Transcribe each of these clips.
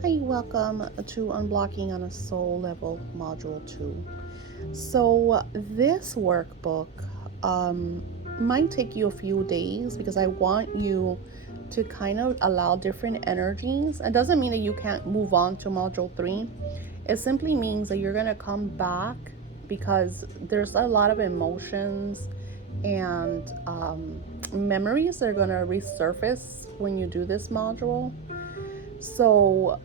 Hi, welcome to Unblocking on a Soul Level Module 2. So, this workbook might take you a few days because I want you to kind of allow different energies. It doesn't mean that you can't move on to Module 3. It simply means that you're going to come back because there's a lot of emotions and memories that are going to resurface when you do this module. So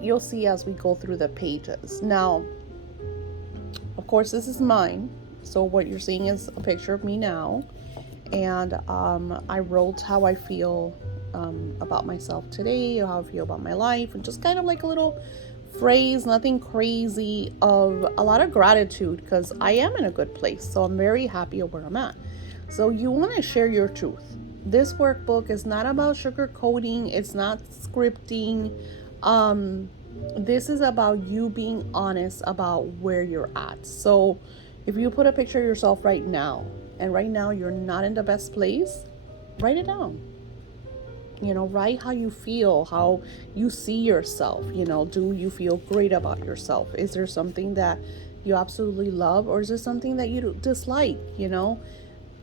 you'll see as we go through the pages. Now, of course, this is mine. So what you're seeing is a picture of me now. And I wrote how I feel about myself today, or how I feel about my life, and just kind of like a little phrase, nothing crazy, of a lot of gratitude because I am in a good place. So I'm very happy of where I'm at. So you want to share your truth. This workbook is not about sugarcoating, it's not scripting. This is about you being honest about where you're at. So if you put a picture of yourself right now, and right now you're not in the best place, write it down. Write how you feel, how you see yourself. Do you feel great about yourself? Is there something that you absolutely love, or is there something that you dislike?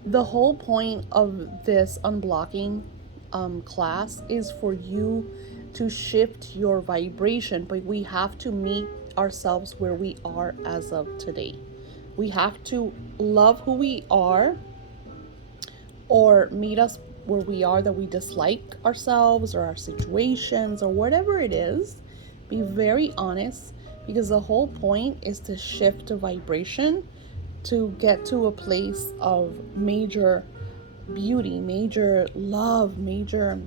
The whole point of this unblocking class is for you to shift your vibration, but we have to meet ourselves where we are as of today. We have to love who we are, or meet us where we are that we dislike ourselves or our situations or whatever it is. Be very honest, because the whole point is to shift the vibration to get to a place of major beauty, major love, major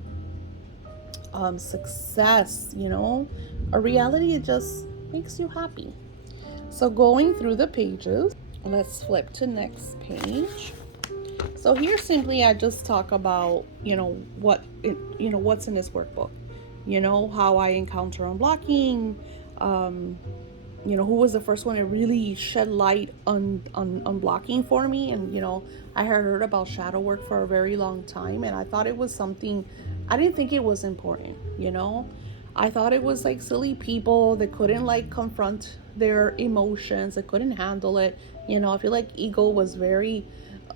success. A reality that just makes you happy. So going through the pages, let's flip to next page. So here simply I just talk about what's in this workbook. How I encounter unblocking. Who was the first one to really shed light on blocking for me. And I had heard about shadow work for a very long time, and I thought it was something, I didn't think it was important. I thought it was like silly people that couldn't like confront their emotions, that couldn't handle it. I feel like ego was very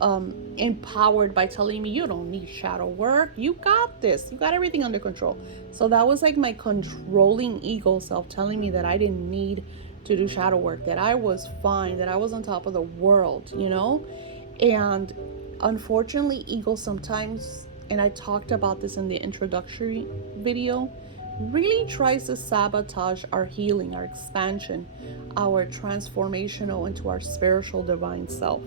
empowered by telling me, you don't need shadow work, you got this, you got everything under control. So that was like my controlling ego self telling me that I didn't need to do shadow work, that I was fine, that I was on top of the world. And unfortunately, ego sometimes, and I talked about this in the introductory video, really tries to sabotage our healing, our expansion, our transformational into our spiritual divine self.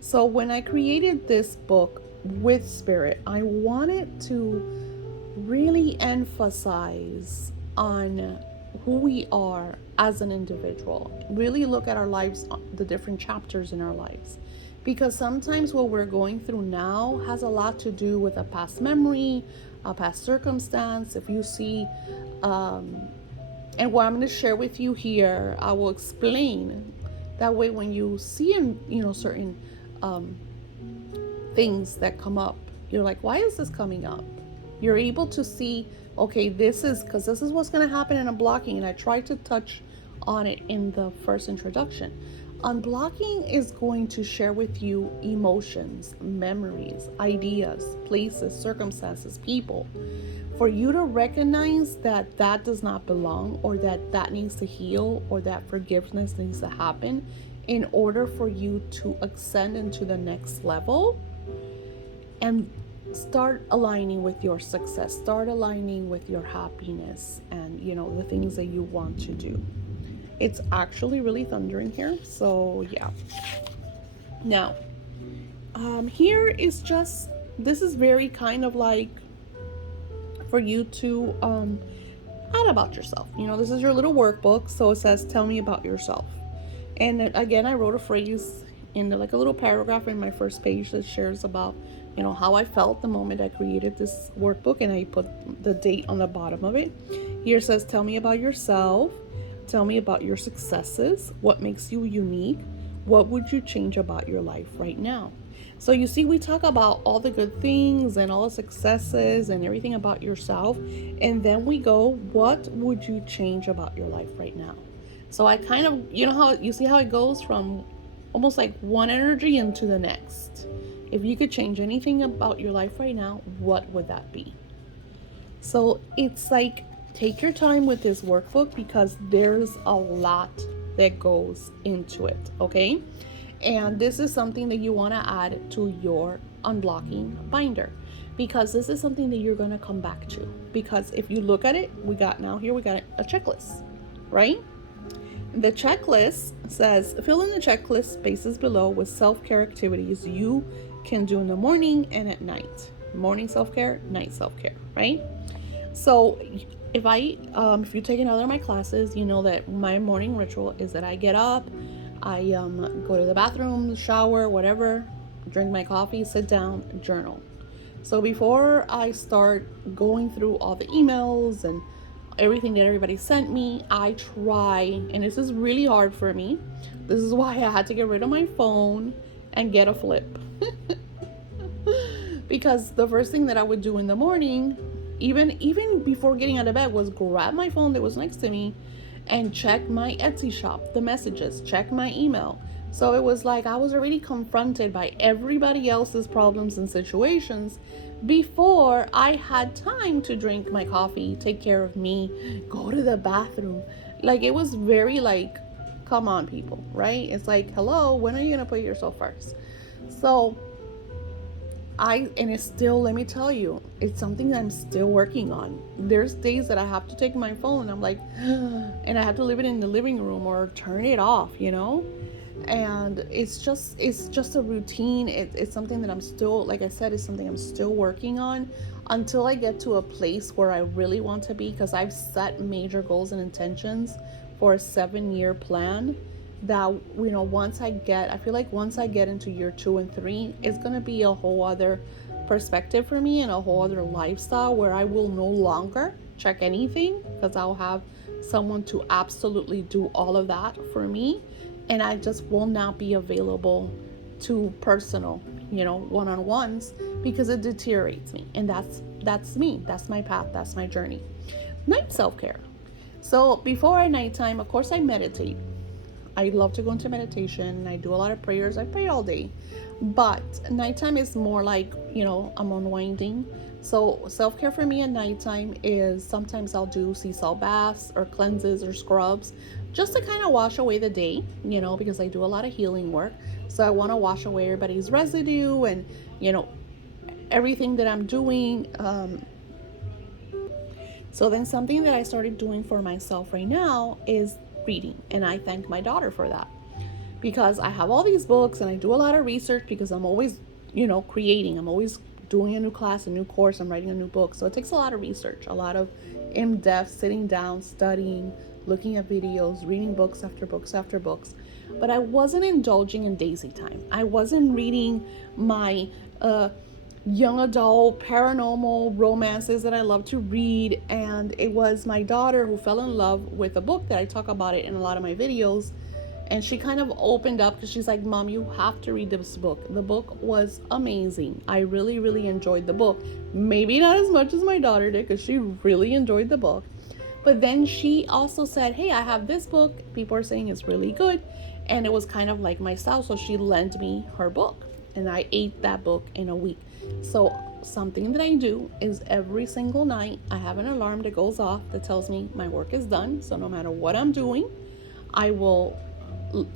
So when I created this book with Spirit, I wanted to really emphasize on who we are as an individual. Really look at our lives, the different chapters in our lives. Because sometimes what we're going through now has a lot to do with a past memory, a past circumstance. If you see, and what I'm going to share with you here, I will explain. That way, when you see certain things that come up, you're like, why is this coming up? You're able to see, okay, this is what's going to happen in unblocking. And I tried to touch on it in the first introduction. Unblocking is going to share with you emotions, memories, ideas, places, circumstances, people, for you to recognize that that does not belong, or that needs to heal, or that forgiveness needs to happen in order for you to ascend into the next level and start aligning with your success, start aligning with your happiness, and the things that you want to do. It's actually really thundering here, so yeah. Now, here is just, this is very kind of like for you to add about yourself. This is your little workbook, so it says, tell me about yourself. And again, I wrote a phrase in like a little paragraph in my first page that shares about, how I felt the moment I created this workbook, and I put the date on the bottom of it. Here it says, tell me about yourself. Tell me about your successes. What makes you unique? What would you change about your life right now? So you see, we talk about all the good things and all the successes and everything about yourself. And then we go, what would you change about your life right now? So I kind of, you know how you see how it goes from almost like one energy into the next. If you could change anything about your life right now, what would that be? So it's like, take your time with this workbook because there's a lot that goes into it, okay? And this is something that you want to add to your unblocking binder because this is something that you're going to come back to. Because if you look at it, we got a checklist, right? The checklist says fill in the checklist spaces below with self-care activities you can do in the morning and at night. Morning self-care, night self-care, right? So if you take another of my classes, you know that my morning ritual is that I get up, I go to the bathroom, shower, whatever, drink my coffee, sit down, journal. So before I start going through all the emails and everything that everybody sent me, I try, and this is really hard for me. This is why I had to get rid of my phone and get a flip. Because the first thing that I would do in the morning, even before getting out of bed, was grab my phone that was next to me and check my Etsy shop, the messages, check my email. So it was like I was already confronted by everybody else's problems and situations before I had time to drink my coffee, take care of me, go to the bathroom. Like it was very like, come on people, right? It's like, hello, when are you gonna put yourself first? So and it's still, let me tell you, it's something that I'm still working on. There's days that I have to take my phone and I'm like, and I have to leave it in the living room or turn it off, you know? And it's just a routine. It's something that I'm still, like I said, it's something I'm still working on until I get to a place where I really want to be, because I've set major goals and intentions for a 7-year plan that, you know, I feel like once I get into year 2 and 3, it's going to be a whole other perspective for me and a whole other lifestyle where I will no longer check anything because I'll have someone to absolutely do all of that for me, and I just will not be available to personal, you know, one-on-ones because it deteriorates me. And that's me. That's my path. That's my journey. Night self-care. So before nighttime, of course, I meditate. I love to go into meditation. I do a lot of prayers. I pray all day. But nighttime is more like, you know, I'm unwinding. So self-care for me at nighttime is sometimes I'll do sea salt baths or cleanses or scrubs just to kind of wash away the day, you know, because I do a lot of healing work. So I want to wash away everybody's residue and, you know, everything that I'm doing. So then something that I started doing for myself right now is reading. And I thank my daughter for that, because I have all these books and I do a lot of research because I'm always, you know, creating. I'm always doing a new class, a new course. I'm writing a new book. So it takes a lot of research, a lot of in-depth sitting down, studying, looking at videos, reading books after books after books. But I wasn't indulging in daisy time. I wasn't reading my young adult paranormal romances that I love to read. And it was my daughter who fell in love with a book that I talk about it in a lot of my videos. And she kind of opened up because she's like, Mom, you have to read this book. The book was amazing. I really, really enjoyed the book. Maybe not as much as my daughter did because she really enjoyed the book. But then she also said, hey, I have this book. People are saying it's really good. And it was kind of like my style. So she lent me her book. And I ate that book in a week. So something that I do is every single night, I have an alarm that goes off that tells me my work is done. So no matter what I'm doing, I will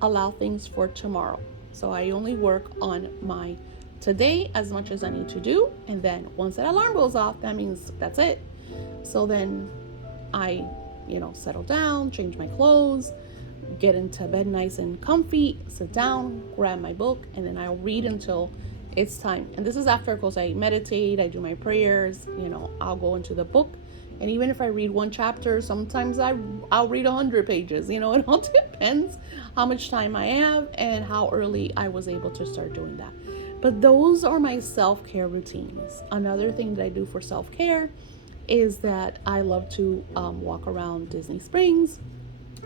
allow things for tomorrow. So I only work on my today as much as I need to do. And then once that alarm goes off, that means that's it. So then I, you know, settle down, change my clothes, get into bed nice and comfy, sit down, grab my book, and then I'll read until it's time. And this is after, of course, I meditate, I do my prayers, you know, I'll go into the book. And even if I read one chapter, sometimes I'll read 100 pages. You know, it all depends how much time I have and how early I was able to start doing that. But those are my self-care routines. Another thing that I do for self-care is that I love to walk around Disney Springs.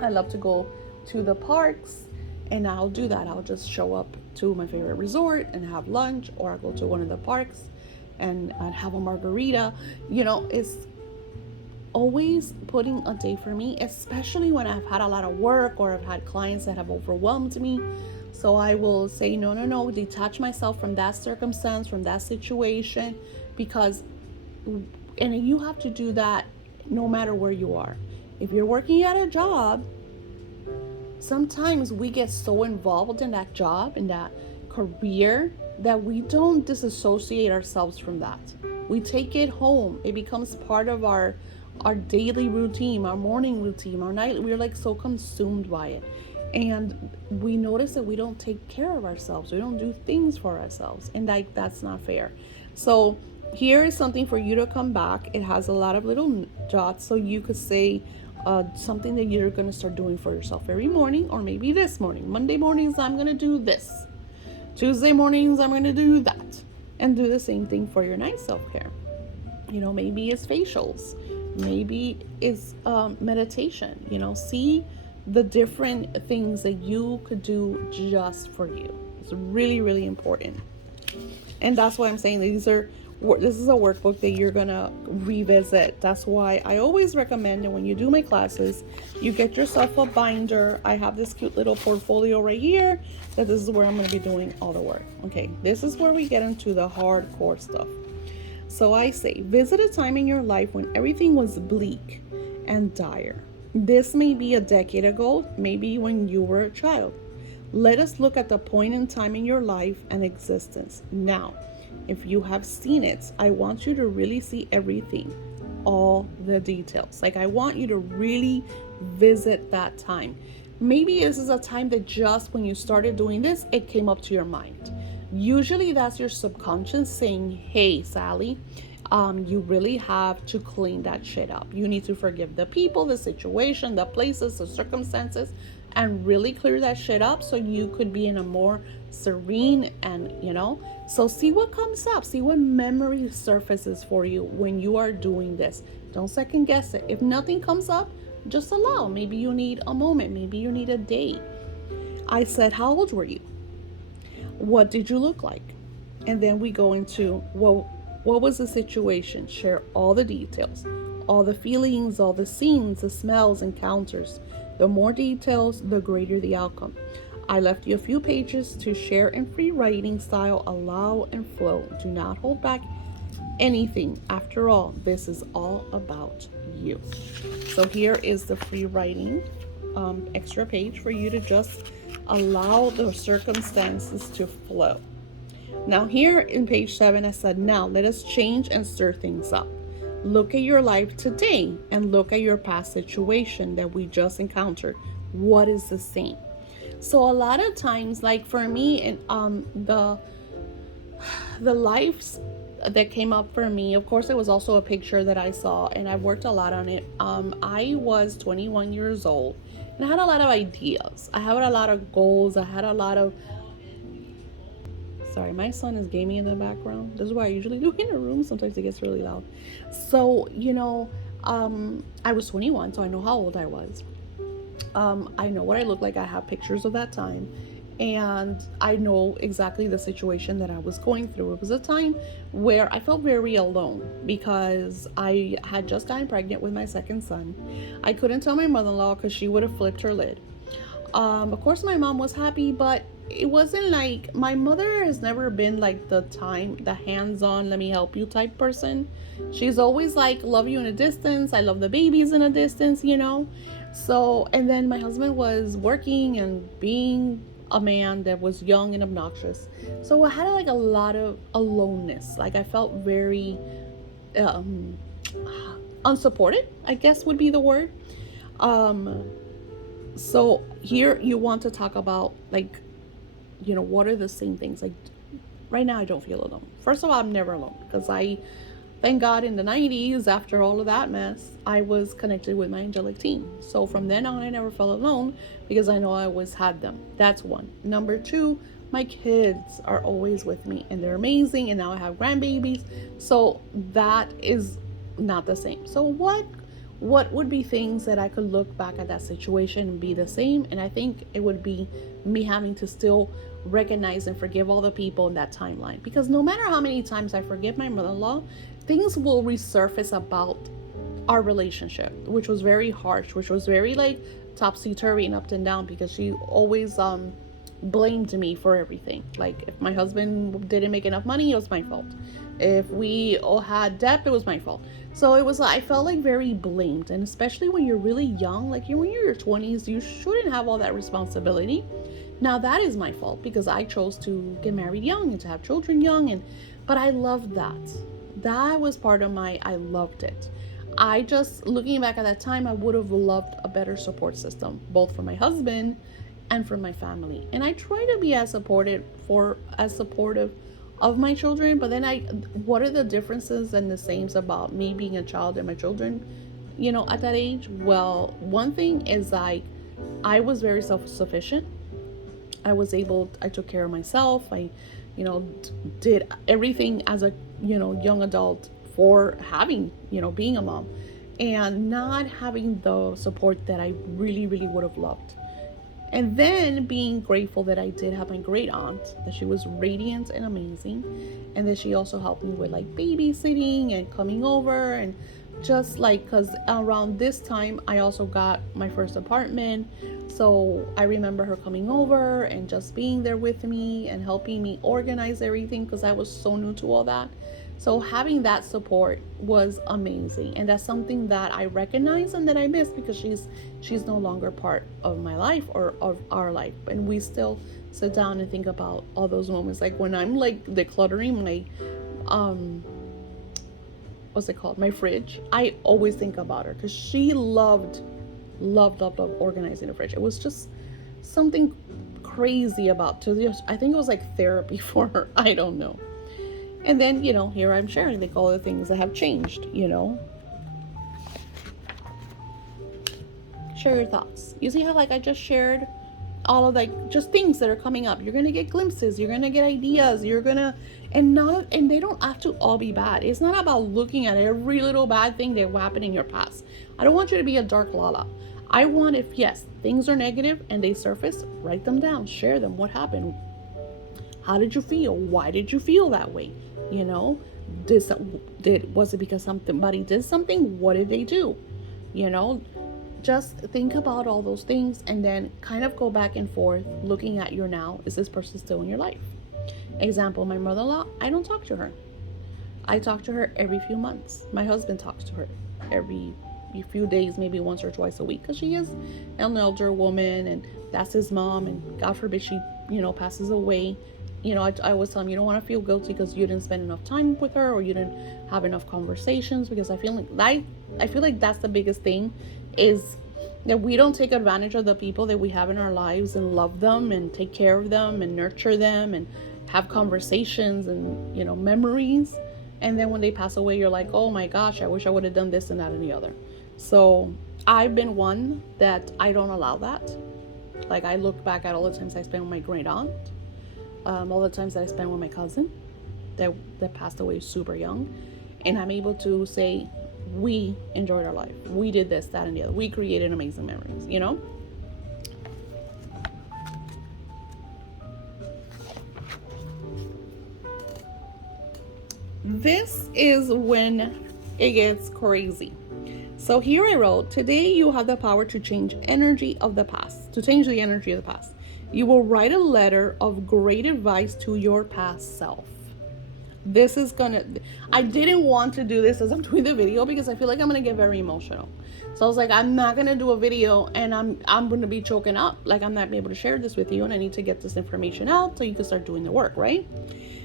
I love to go to the parks, and I'll do that. I'll just show up to my favorite resort and have lunch, or I go to one of the parks and I'd have a margarita. It's always putting a day for me, especially when I've had a lot of work or I've had clients that have overwhelmed me. So I will say, no, no, no, detach myself from that circumstance, from that situation, because, and you have to do that no matter where you are. If you're working at a job, sometimes we get so involved in that job, in that career, that we don't disassociate ourselves from that. We take it home. It becomes part of our daily routine, our morning routine, our night. We're like so consumed by it. And we notice that we don't take care of ourselves. We don't do things for ourselves. And that's not fair. So here is something for you to come back. It has a lot of little dots, so you could say something that you're going to start doing for yourself every morning, or maybe this morning. Monday mornings, I'm going to do this. Tuesday mornings, I'm going to do that. And do the same thing for your night self-care. Maybe it's facials. Maybe it's meditation. See the different things that you could do just for you. It's really, really important. And that's why I'm saying this is a workbook that you're gonna revisit. That's why I always recommend that when you do my classes, you get yourself a binder. I have this cute little portfolio right here that this is where I'm gonna be doing all the work. Okay, this is where we get into the hardcore stuff. So I say, visit a time in your life when everything was bleak and dire. This may be a decade ago, maybe when you were a child. Let us look at the point in time in your life and existence now. If you have seen it, I want you to really see everything, all the details. Like, I want you to really visit that time. Maybe this is a time that just when you started doing this, it came up to your mind. Usually that's your subconscious saying, hey, Sally, you really have to clean that shit up. You need to forgive the people, the situation, the places, the circumstances, and really clear that shit up so you could be in a more serene and, so see what comes up. See what memory surfaces for you when you are doing this. Don't second guess it. If nothing comes up, just allow. Maybe you need a moment. Maybe you need a day. I said, how old were you? What did you look like? And then we go into, well, what was the situation? Share all the details, all the feelings, all the scenes, the smells, encounters. The more details, the greater the outcome. I left you a few pages to share in free writing style. Allow and flow. Do not hold back anything. After all, this is all about you. So here is the free writing extra page for you to just allow the circumstances to flow. Now here in page 7, I said, now let us change and stir things up. Look at your life today and look at your past situation that we just encountered. What is the same? So a lot of times, like for me, and the lives that came up for me, of course, it was also a picture that I saw, and I worked a lot on it. I was 21 years old, and I had a lot of ideas. I had a lot of goals. I had a lot of... Sorry, my son is gaming in the background. This is what I usually do in a room. Sometimes it gets really loud. So, I was 21, so I know how old I was. I know what I look like. I have pictures of that time. And I know exactly the situation that I was going through. It was a time where I felt very alone because I had just gotten pregnant with my second son. I couldn't tell my mother-in-law because she would have flipped her lid. Of course, my mom was happy, but it wasn't like... My mother has never been like the hands-on, let me help you type person. She's always like, love you in a distance. I love the babies in a distance, So, and then my husband was working and being a man that was young and obnoxious. So I had like a lot of aloneness. Like I felt very unsupported, I guess would be the word. So here you want to talk about like, what are the same things? Like right now I don't feel alone. First of all, I'm never alone because thank God in the 90s, after all of that mess, I was connected with my angelic team. So from then on, I never felt alone because I know I always had them. That's one. Number 2, my kids are always with me and they're amazing. And now I have grandbabies. So that is not the same. So what what would be things that I could look back at that situation and be the same? And I think it would be me having to still recognize and forgive all the people in that timeline. Because no matter how many times I forgive my mother in law, things will resurface about our relationship, which was very harsh, which was very like topsy turvy and up and down, because she always blamed me for everything. Like if my husband didn't make enough money, it was my fault. If we all had debt, it was my fault. So it was, I felt like very blamed. And especially when you're really young, like when you're in your 20s, you shouldn't have all that responsibility. Now that is my fault because I chose to get married young and to have children young. And but I loved that. That was part of my, I loved it. I just, looking back at that time, I would have loved a better support system, both for my husband and for my family. And I try to be as supportive of my children. But then what are the differences and the sames about me being a child and my children, at that age? Well, one thing is I was very self-sufficient. I took care of myself. I, did everything as a, young adult for having, being a mom, and not having the support that I really, really would have loved. And then being grateful that I did have my great aunt, that she was radiant and amazing, and that she also helped me with like babysitting and coming over. And just like, because around this time I also got my first apartment, so I remember her coming over and just being there with me and helping me organize everything because I was so new to all that. So having that support was amazing, and that's something that I recognize and that I miss, because she's no longer part of my life or of our life. And we still sit down and think about all those moments. Like when I'm like decluttering my what's it called, my fridge, I always think about her, because she loved organizing the fridge. It was just something crazy about to just, I think it was like therapy for her. I don't know. And then, here I'm sharing like all the things that have changed, Share your thoughts. You see how like I just shared all of like just things that are coming up. You're going to get glimpses, you're going to get ideas, and they don't have to all be bad. It's not about looking at every little bad thing that happened in your past. I don't want you to be a dark Lala. I want, if yes, things are negative and they surface, write them down, share them. What happened? How did you feel? Why did you feel that way? Was it because somebody did something? What did they do? Just think about all those things, and then kind of go back and forth looking at your now. Is this person still in your life? Example, my mother-in-law, I don't talk to her. I talk to her every few months. My husband talks to her every few days, maybe once or twice a week, because she is an elder woman and that's his mom, and God forbid she, passes away. I always tell him, you don't want to feel guilty because you didn't spend enough time with her or you didn't have enough conversations, because I feel like that's the biggest thing, is that we don't take advantage of the people that we have in our lives and love them and take care of them and nurture them and have conversations and, memories. And then when they pass away, you're like, oh my gosh, I wish I would have done this and that and the other. So I've been one that I don't allow that. Like I look back at all the times I spent with my great aunt, all the times that I spent with my cousin that passed away super young, and I'm able to say, we enjoyed our life. We did this, that, and the other. We created amazing memories, This is when it gets crazy. So here I wrote, today you have the power to change the energy of the past. You will write a letter of great advice to your past self. I didn't want to do this as I'm doing the video because I feel like I'm gonna get very emotional. So I was like, I'm not gonna do a video and I'm gonna be choking up. Like I'm not able to share this with you, and I need to get this information out so you can start doing the work, right?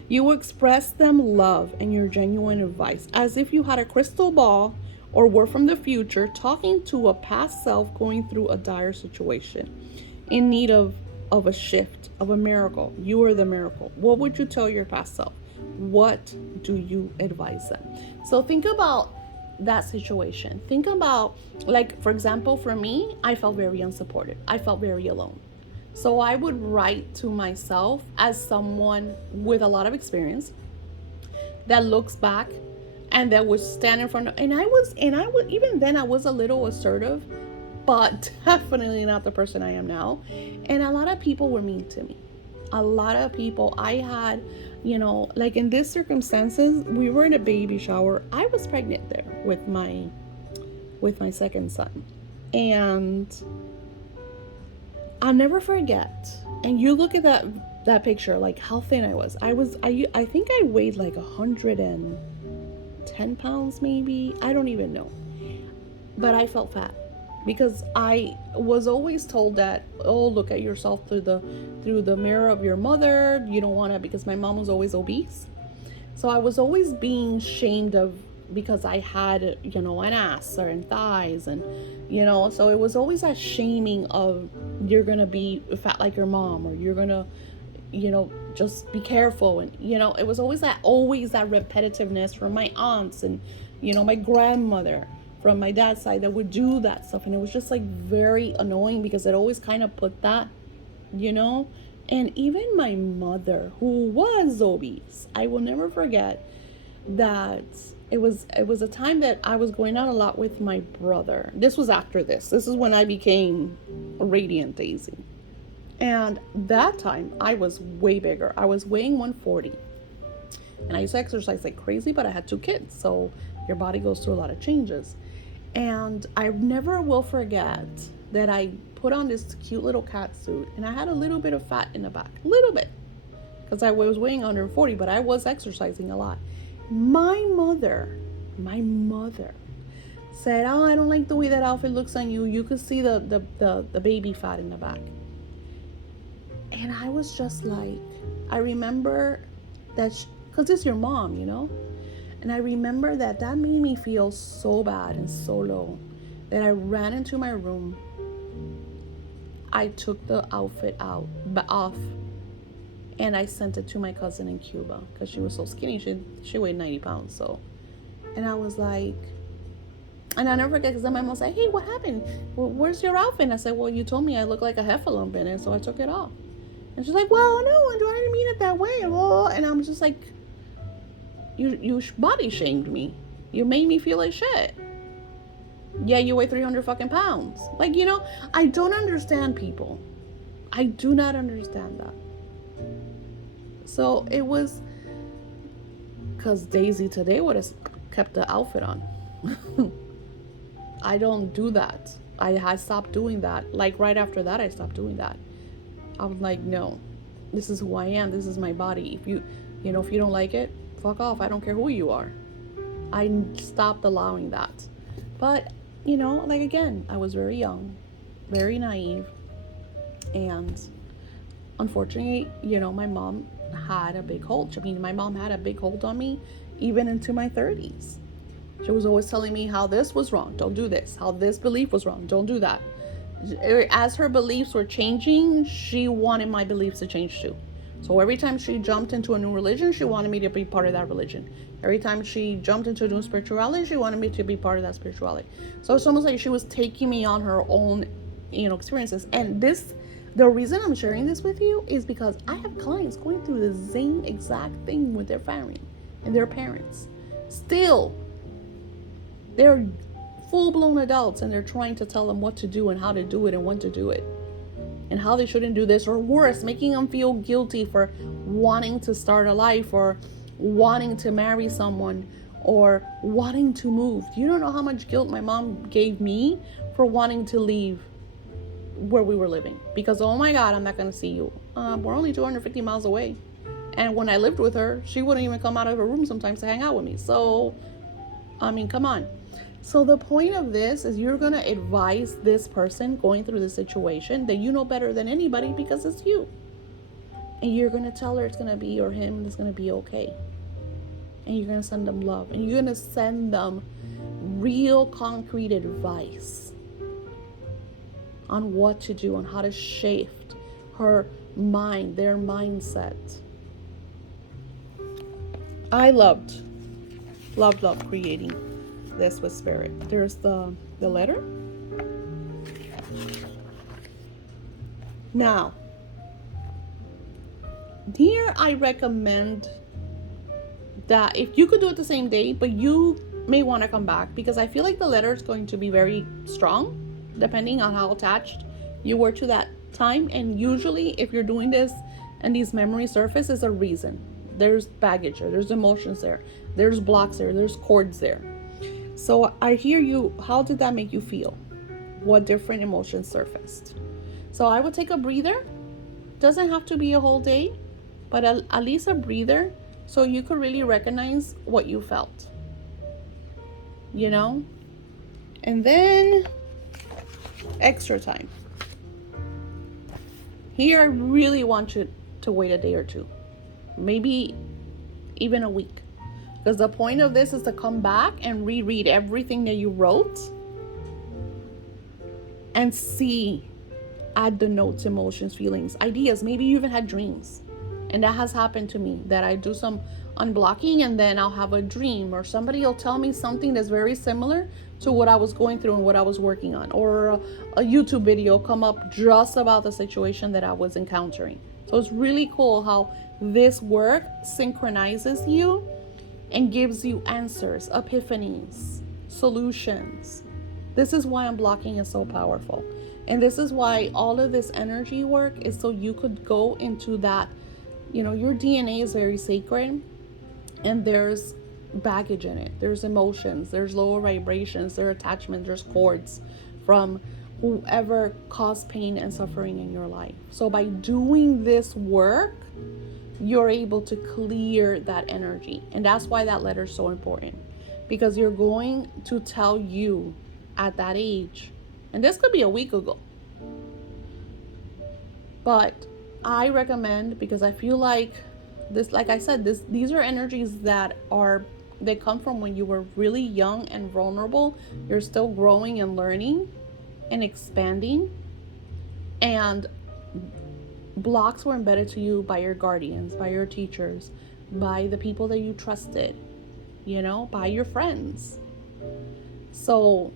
You will express them love and your genuine advice as if you had a crystal ball or were from the future talking to a past self going through a dire situation in need of a shift, of a miracle. You are the miracle. What would you tell your past self? What do you advise them? So think about that situation. Think about, like, for example, for me, I felt very unsupported. I felt very alone. So I would write to myself as someone with a lot of experience that looks back and that would stand in front of, and I was even then I was a little assertive, but definitely not the person I am now. And a lot of people were mean to me. A lot of people. I had, like in these circumstances, we were in a baby shower. I was pregnant there with my second son. And I'll never forget. And you look at that picture, like how thin I was. I think I weighed like 110 pounds maybe. I don't even know. But I felt fat because I was always told that, oh, look at yourself through the mirror of your mother. You don't want to, because my mom was always obese. So I was always being shamed of, because I had, an ass or in thighs, and, so it was always that shaming of, you're going to be fat like your mom, or you're going to, just be careful. And, it was always that repetitiveness from my aunts and, my grandmother from my dad's side that would do that stuff. And it was just like very annoying because it always kind of put that, and even my mother, who was obese, I will never forget that it was a time that I was going out a lot with my brother. This was after this. This is when I became Radiant Daisy. And that time I was way bigger. I was weighing 140. And I used to exercise like crazy, but I had 2 kids. So your body goes through a lot of changes. And I never will forget that I put on this cute little cat suit, and I had a little bit of fat in the back, a little bit, because I was weighing 140, but I was exercising a lot. My mother said, oh, I don't like the way that outfit looks on you. You could see the baby fat in the back. And I was just like, I remember that, because it's your mom, And I remember that made me feel so bad and so low that I ran into my room. I took the outfit off, and I sent it to my cousin in Cuba because she was so skinny. She weighed 90 pounds. So, and I was like, and I never forget, because then my mom said, hey, what happened? Well, where's your outfit? And I said, well, you told me I look like a heffalump in it, so I took it off. And she's like, well, no, I didn't mean it that way. And I'm just like, you body shamed me. You made me feel like shit. Yeah, you weigh 300 fucking pounds. Like, I don't understand people. I do not understand that. So it was, because Daisy today would have kept the outfit on. I don't do that. I stopped doing that. Like right after that, I stopped doing that. I was like, no, this is who I am. This is my body. If you don't like it, fuck off. I don't care who you are. I stopped allowing that. But, like again, I was very young, very naive. And unfortunately, my mom had a big hold. I mean, my mom had a big hold on me even into my 30s. She was always telling me how this was wrong. Don't do this. How this belief was wrong. Don't do that. As her beliefs were changing, she wanted my beliefs to change too. So every time she jumped into a new religion, she wanted me to be part of that religion. Every time she jumped into a new spirituality, she wanted me to be part of that spirituality. So it's almost like she was taking me on her own, experiences. And the reason I'm sharing this with you is because I have clients going through the same exact thing with their family and their parents. Still, they're full-blown adults, and they're trying to tell them what to do and how to do it and when to do it, and how they shouldn't do this, or worse, making them feel guilty for wanting to start a life, or wanting to marry someone, or wanting to move. You don't know how much guilt my mom gave me for wanting to leave where we were living, because, oh my God, I'm not going to see you. We're only 250 miles away. And when I lived with her, she wouldn't even come out of her room sometimes to hang out with me. So, I mean, come on. So the point of this is, you're going to advise this person going through this situation that you know better than anybody, because it's you. And you're going to tell her it's going to be, or him, it's going to be okay. And you're going to send them love. And you're going to send them real concrete advice on what to do, on how to shift her mind, their mindset. I loved creating this with Spirit. There's the letter. Now, here I recommend that if you could do it the same day, but you may want to come back, because I feel like the letter is going to be very strong depending on how attached you were to that time. And usually if you're doing this and these memories surface, is a reason. There's baggage there, there's emotions there, there's blocks there, there's cords there. So I hear you. How did that make you feel? What different emotions surfaced? So I would take a breather. Doesn't have to be a whole day, but at least a breather, so you could really recognize what you felt, and then extra time. Here I really want you to wait a day or two, maybe even a week, because the point of this is to come back and reread everything that you wrote and see, add the notes, emotions, feelings, ideas. Maybe you even had dreams. And that has happened to me, that I do some unblocking and then I'll have a dream, or somebody will tell me something that's very similar to what I was going through and what I was working on, or a YouTube video come up just about the situation that I was encountering. So it's really cool how this work synchronizes you and gives you answers, epiphanies, solutions. This is why unblocking is so powerful. And this is why all of this energy work is so you could go into that, your DNA is very sacred, and there's baggage in it. There's emotions, there's lower vibrations, there's attachments, there's cords from whoever caused pain and suffering in your life. So by doing this work, you're able to clear that energy. And that's why that letter is so important, because you're going to tell you at that age, and this could be a week ago, but I recommend, because I feel like this, like I said, these are energies that they come from when you were really young and vulnerable. You're still growing and learning and expanding, and blocks were embedded to you by your guardians, by your teachers, by the people that you trusted, by your friends. So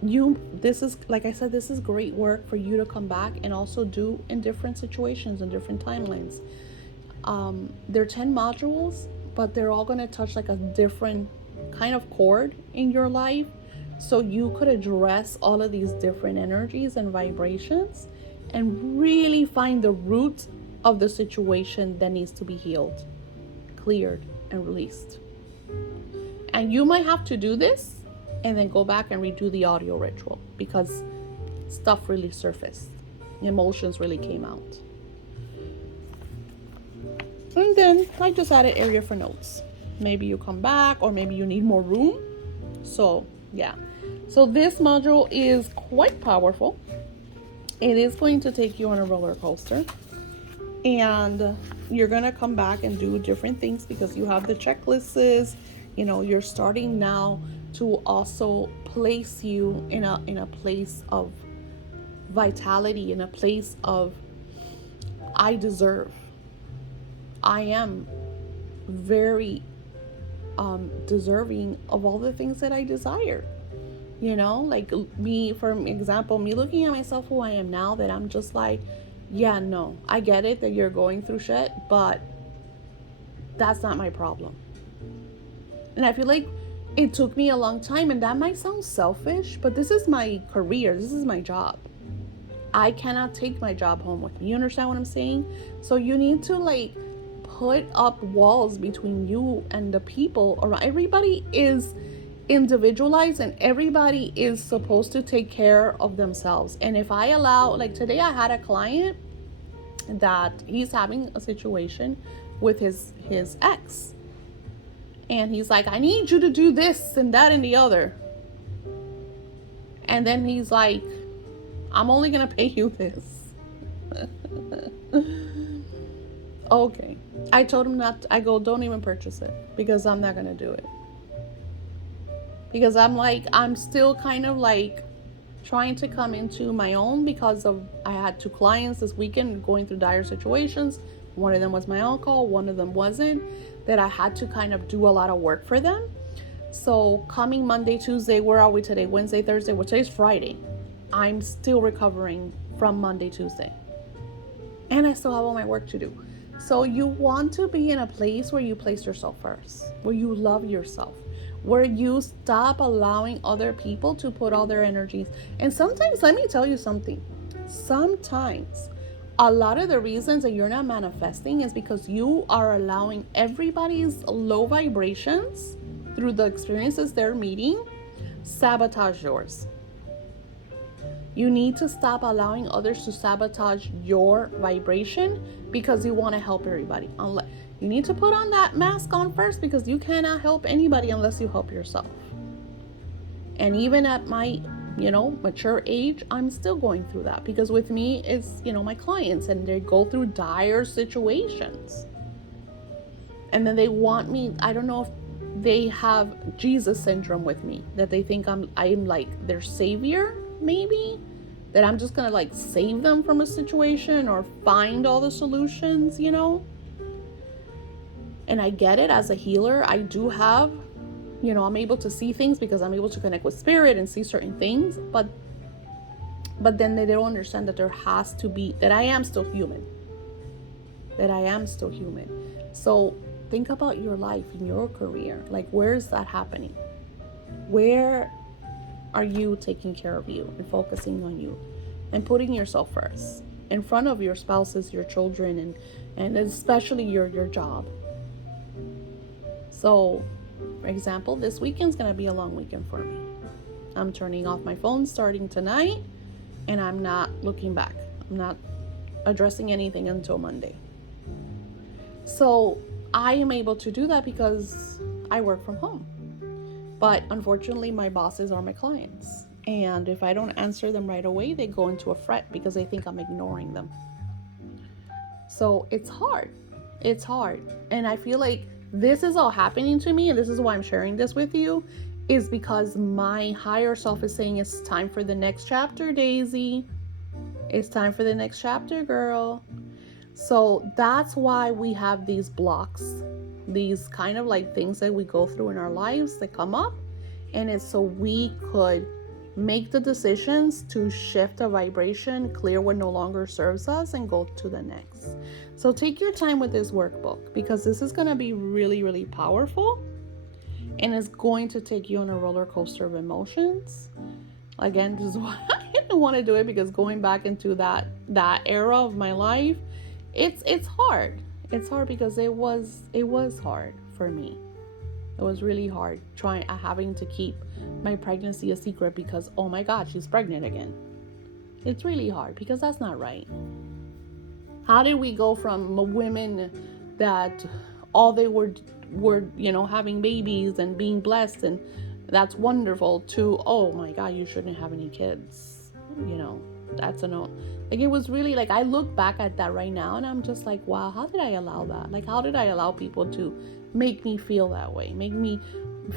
this is, like I said, this is great work for you to come back and also do in different situations and different timelines. They're 10 modules, but they're all going to touch like a different kind of chord in your life, so you could address all of these different energies and vibrations and really find the root of the situation that needs to be healed, cleared, and released. And you might have to do this and then go back and redo the audio ritual, because stuff really surfaced, emotions really came out. And then I just added area for notes. Maybe you come back, or maybe you need more room. So yeah, so this module is quite powerful. It is going to take you on a roller coaster, and you're gonna come back and do different things, because you have the checklists. You're starting now to also place you in a place of vitality, in a place of I deserve. I am very deserving of all the things that I desire. Like me, for example, me looking at myself who I am now, that I'm just like, yeah, no, I get it that you're going through shit, but that's not my problem. And I feel like it took me a long time, and that might sound selfish, but this is my career. This is my job. I cannot take my job home with me. You understand what I'm saying? So you need to put up walls between you and the people around. Everybody is individualized, and everybody is supposed to take care of themselves. And if I allow, today I had a client that he's having a situation with his ex. And he's like, I need you to do this and that and the other. And then he's like, I'm only going to pay you this. Okay. I told him not to, I go, don't even purchase it, because I'm not going to do it. Because I'm still kind of trying to come into my own, because I had 2 clients this weekend going through dire situations. One of them was my uncle, one of them wasn't, that I had to kind of do a lot of work for them. So coming Monday, Tuesday, where are we today? Wednesday, Thursday, well, today's Friday. I'm still recovering from Monday, Tuesday. And I still have all my work to do. So you want to be in a place where you place yourself first, where you love yourself, where you stop allowing other people to put all their energies. And sometimes, let me tell you something. Sometimes a lot of the reasons that you're not manifesting is because you are allowing everybody's low vibrations through the experiences they're meeting sabotage yours. You need to stop allowing others to sabotage your vibration because you want to help everybody. You need to put on that mask on first, because you cannot help anybody unless you help yourself. And even at my, mature age, I'm still going through that, because with me it's, my clients, and they go through dire situations. And then they want me, I don't know if they have Jesus syndrome with me, that they think I'm like their savior, maybe, that I'm just gonna like save them from a situation or find all the solutions, And I get it. As a healer, I do have, I'm able to see things because I'm able to connect with spirit and see certain things, but then they don't understand that there has to be, that I am still human. So think about your life and your career. Like, where is that happening? Where are you taking care of you and focusing on you and putting yourself first in front of your spouses, your children, and especially your job? So, for example, this weekend's going to be a long weekend for me. I'm turning off my phone starting tonight, and I'm not looking back. I'm not addressing anything until Monday. So I am able to do that because I work from home. But unfortunately, my bosses are my clients. And if I don't answer them right away, they go into a fret because they think I'm ignoring them. So it's hard. It's hard. And I feel like this is all happening to me, and this is why I'm sharing this with you, is because my higher self is saying it's time for the next chapter, Daisy. It's time for the next chapter, girl. So that's why we have these blocks, these kind of like things that we go through in our lives that come up. And it's so we could make the decisions to shift a vibration, clear what no longer serves us, and go to the next. So take your time with this workbook, because this is going to be really, really powerful. And it's going to take you on a roller coaster of emotions. Again, this is why I didn't want to do it, because going back into that era of my life, it's hard. It's hard because it was hard for me. It was really hard having to keep my pregnancy a secret because, oh my God, she's pregnant again. It's really hard because that's not right. How did we go from women that all they were having babies and being blessed, and that's wonderful, to, oh my God, you shouldn't have any kids. That's a no. Like, it was really like, I look back at that right now and I'm just like, wow, how did I allow that? Like, how did I allow people to make me feel that way? Make me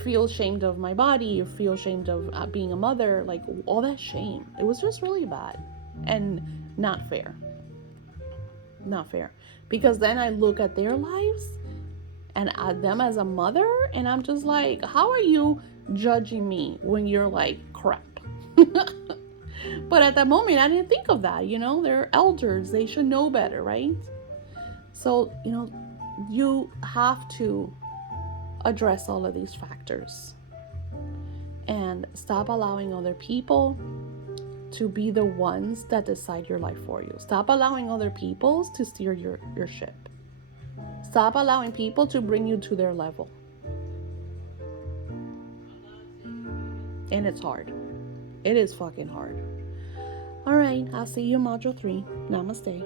feel ashamed of my body, or feel ashamed of being a mother, like all that shame. It was just really bad and not fair. Not fair. Because then I look at their lives and at them as a mother, and I'm just like, how are you judging me when you're like crap? But at that moment, I didn't think of that. They're elders. They should know better, right? So, you have to address all of these factors and stop allowing other people to be the ones that decide your life for you. Stop allowing other people to steer your ship. Stop allowing people to bring you to their level. And it's hard. It is fucking hard. All right, I'll see you in Module 3. Namaste.